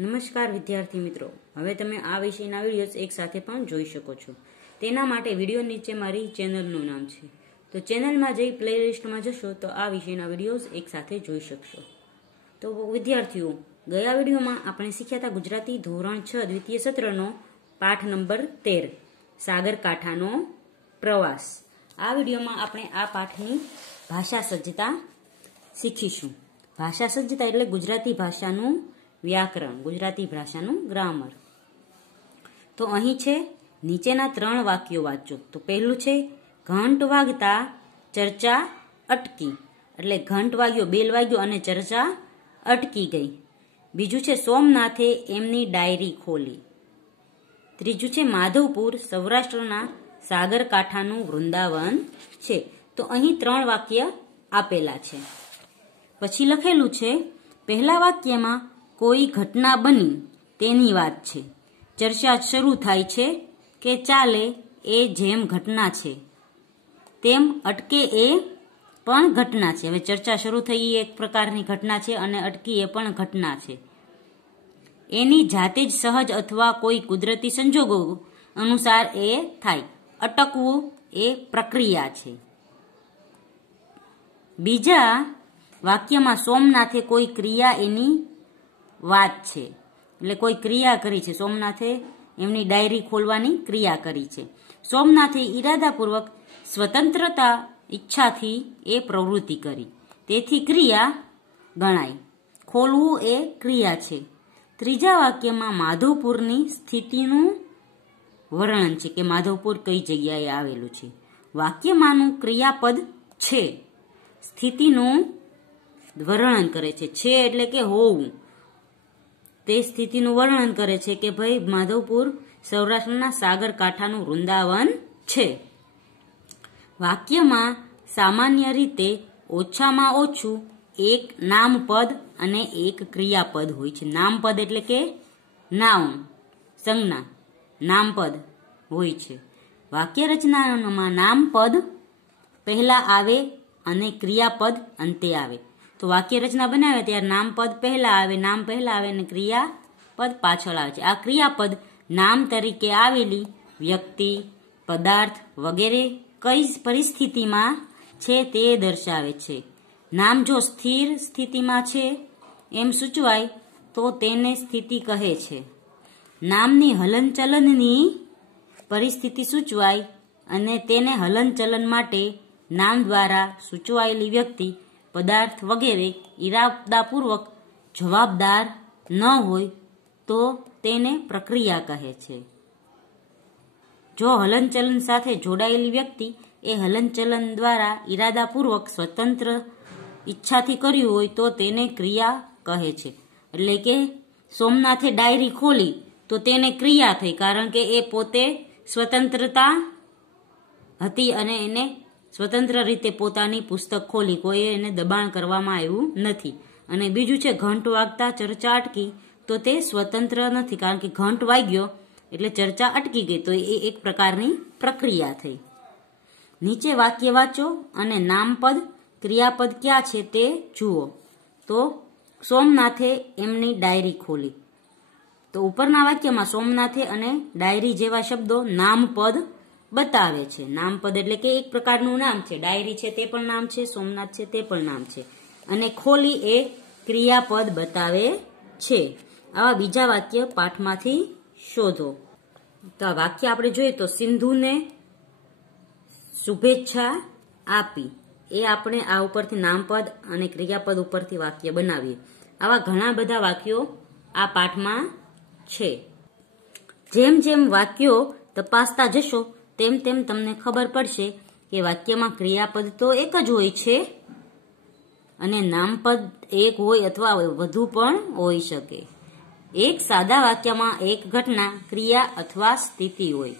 નમસ્કાર વિદ્યાર્થી મિત્રો, હવે તમે આ વિષયના વિડીયોઝ એક સાથે પણ જોઈ શકો છો. તેના માટે વિડીયો નીચે મારી ચેનલનું નામ છે, તો ચેનલમાં જઈ પ્લેલિસ્ટમાં જશો તો આ વિષયના વિડીયોઝ એક સાથે જોઈ શકશો. તો વિદ્યાર્થીઓ, ગયા વિડીયોમાં આપણે શીખ્યા હતા ગુજરાતી ધોરણ 6 દ્વિતીય સત્રનો પાઠ નંબર 13 સાગરકાંઠાનો પ્રવાસ. આ વિડીયોમાં આપણે આ પાઠની ભાષા સજ્જતા શીખીશું. ભાષા સજ્જતા એટલે ગુજરાતી ભાષાનું વ્યાકરણ, ગુજરાતી ભાષાનું ગ્રામર. તો અહીં છે નીચેના 3 વાક્યો વાંચો. તો પહેલું છે ઘંટ વાગતા ચર્ચા અટકી, એટલે ઘંટ વાગ્યો, બેલ વાગ્યો અને ચર્ચા અટકી ગઈ. બીજું છે સોમનાથે એમની ડાયરી ખોલી. ત્રીજું છે માધવપુર સૌરાષ્ટ્રના સાગરકાંઠાનું વૃંદાવન છે. તો અહીં 3 વાક્ય આપેલા છે. પછી લખેલું છે પહેલા વાક્યમાં કોઈ ઘટના બની તેની વાત છે. ચર્ચા શરૂ થાય છે કે ચાલે એ જેમ ઘટના છે તેમ અટકે એ પણ ઘટના છે. હવે ચર્ચા શરૂ થઈ એ એક પ્રકારની ઘટના છે અને અટકી એ પણ ઘટના છે. એની જાતે જ સહજ અથવા કોઈ કુદરતી સંજોગો અનુસાર એ થાય. અટકવું એ પ્રક્રિયા છે. બીજા વાક્યમાં સોમનાથે કોઈ ક્રિયા એની વાત છે, એટલે કોઈ ક્રિયા કરી છે. સોમનાથે એમની ડાયરી ખોલવાની ક્રિયા કરી છે. સોમનાથે ઈરાદાપૂર્વક સ્વતંત્રતા ઈચ્છાથી એ પ્રવૃત્તિ કરી, તેથી ક્રિયા ગણાય. ખોલવું એ ક્રિયા છે. ત્રીજા વાક્યમાં માધવપુરની સ્થિતિનું વર્ણન છે કે માધવપુર કઈ જગ્યાએ આવેલું છે. વાક્યમાંનું ક્રિયાપદ છે સ્થિતિનું વર્ણન કરે છે. છે એટલે કે હોવું, તે સ્થિતિનું વર્ણન કરે છે કે ભાઈ માધવપુર સૌરાષ્ટ્રના સાગરકાંઠાનું વૃંદાવન છે. વાક્યમાં સામાન્ય રીતે ઓછામાં ઓછું એક નામપદ અને એક ક્રિયાપદ હોય છે. નામપદ એટલે કે નાઉન, સંજ્ઞા, નામપદ હોય છે. વાક્ય રચનામાં નામપદ પહેલા આવે અને ક્રિયાપદ અંતે આવે. તો વાક્ય રચના બનાવે ત્યારે નામપદ પહેલા આવે, નામ પહેલા આવે અને ક્રિયાપદ પાછળ આવે છે. આ ક્રિયાપદ નામ તરીકે આવેલી વ્યક્તિ, પદાર્થ વગેરે કઈ પરિસ્થિતિમાં છે તે દર્શાવે છે. નામ જો સ્થિર સ્થિતિમાં છે એમ સૂચવાય તો તેને સ્થિતિ કહે છે. નામની હલનચલનની પરિસ્થિતિ સૂચવાય અને તેને હલનચલન માટે નામ દ્વારા સૂચવાયેલી વ્યક્તિ, પદાર્થ વગેરે ઈરાદાપૂર્વક જવાબદાર ન હોય તો તેને પ્રક્રિયા કહે છે. જો હલનચલન સાથે જોડાયેલી વ્યક્તિ એ હલનચલન દ્વારા ઈરાદાપૂર્વક સ્વતંત્ર ઈચ્છાથી કર્યું હોય તો તેને ક્રિયા કહે છે. એટલે કે સોમનાથે ડાયરી ખોલી તો તેને ક્રિયા થઈ, કારણ કે એ પોતે સ્વતંત્રતા હતી અને એને સ્વતંત્ર રીતે પોતાની પુસ્તક ખોલી, કોઈ એને દબાણ કરવામાં આવ્યું નથી. અને બીજું છે ઘંટ વાગતા ચર્ચા અટકી, તો તે સ્વતંત્ર નથી, કારણ કે ઘંટ વાગ્યો એટલે ચર્ચા અટકી ગઈ, તો એ એક પ્રકારની પ્રક્રિયા થઈ. નીચે વાક્ય વાંચો અને નામપદ ક્રિયાપદ ક્યાં છે તે જુઓ. તો સોમનાથે એમની ડાયરી ખોલી, તો ઉપરના વાક્યમાં સોમનાથે અને ડાયરી જેવા શબ્દો નામપદ બતાવે છે. નામપદ એટલે કે એક પ્રકારનું નામ છે. ડાયરી છે તે પણ નામ છે, સોમનાથ છે તે પણ નામ છે. અને ખોલી એ ક્રિયાપદ બતાવે છે. આવા બીજા વાક્ય પાઠમાંથી શોધો. તો આ વાક્ય આપણે જોઈએ તો સિંધુને શુભેચ્છા આપી, એ આપણે આ ઉપરથી નામપદ અને ક્રિયાપદ ઉપરથી વાક્ય બનાવીએ. આવા ઘણા બધા વાક્યો આ પાઠમાં છે. જેમ જેમ વાક્યો તપાસતા જશો તેમ તેમ તમને ખબર પડશે કે વાક્યમાં ક્રિયાપદ તો એક જ હોય છે અને નામપદ એક હોય અથવા વધુ પણ હોઈ શકે. એક સાદા વાક્યમાં એક ઘટના, ક્રિયા અથવા સ્થિતિ હોય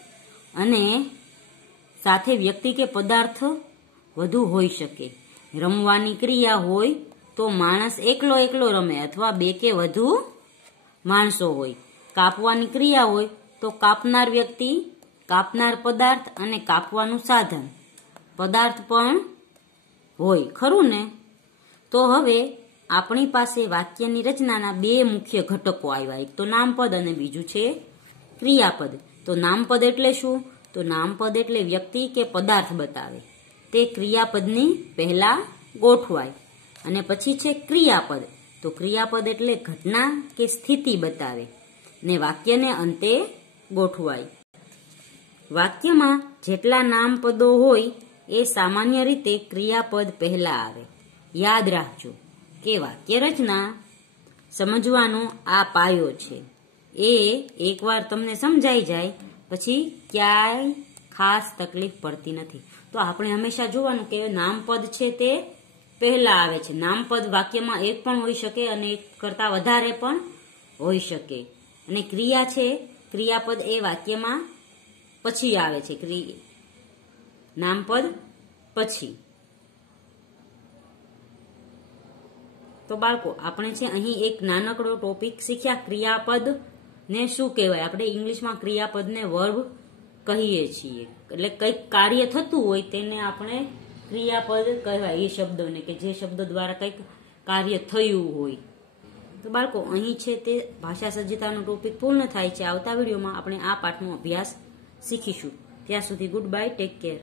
અને સાથે વ્યક્તિ કે પદાર્થ વધુ હોઈ શકે. રમવાની ક્રિયા હોય તો માણસ એકલો એકલો રમે અથવા 2 કે વધુ માણસો હોય. કાપવાની ક્રિયા હોય તો કાપનાર વ્યક્તિ, કાપનાર પદાર્થ અને કાપવાનું સાધન, પદાર્થ પણ હોય. ખરું ને? તો હવે આપણી પાસે વાક્યની રચનાના બે મુખ્ય ઘટકો આવ્યા, એક તો નામપદ અને બીજું છે ક્રિયાપદ. તો નામપદ એટલે શું? તો નામપદ એટલે વ્યક્તિ કે પદાર્થ બતાવે, તે ક્રિયાપદની પહેલા ગોઠવાય. અને પછી છે ક્રિયાપદ. તો ક્રિયાપદ એટલે ઘટના કે સ્થિતિ બતાવે ને વાક્યને અંતે ગોઠવાય. વાક્યમાં જેટલા નામપદો હોય એ સામાન્ય રીતે ક્રિયાપદ પહેલા આવે. યાદ રાખજો કે વાક્ય રચના સમજવાનો આ પાયો છે. એ એકવાર તમને સમજાઈ જાય પછી ક્યાંય ખાસ તકલીફ પડતી નથી. તો આપણે હંમેશા જોવાનું કે નામપદ છે તે પહેલા આવે છે. નામપદ વાક્યમાં એક પણ હોઈ શકે અને એક કરતાં વધારે પણ હોઈ શકે. અને ક્રિયા છે, ક્રિયાપદ એ વાક્યમાં પછી આવે છે, નામપદ પછી. તો બાળકો આપણે છે અહીં એક નાનકડો ટોપિક શીખ્યા, ક્રિયાપદ ને શું કહેવાય. આપણે ઇંગ્લિશમાં ક્રિયાપદને વર્બ કહીએ છીએ. એટલે કંઈક કાર્ય થતું હોય તેને આપણે ક્રિયાપદ કહેવાય, એ શબ્દોને કે જે શબ્દો દ્વારા કંઈક કાર્ય થયું હોય. તો બાળકો અહીં છે તે ભાષા સજ્જતાનો ટોપિક પૂર્ણ થાય છે. આવતા વિડીયોમાં આપણે આ પાઠનો અભ્યાસ શીખીશું. ત્યાં સુધી ગુડ બાય, ટેક કેર.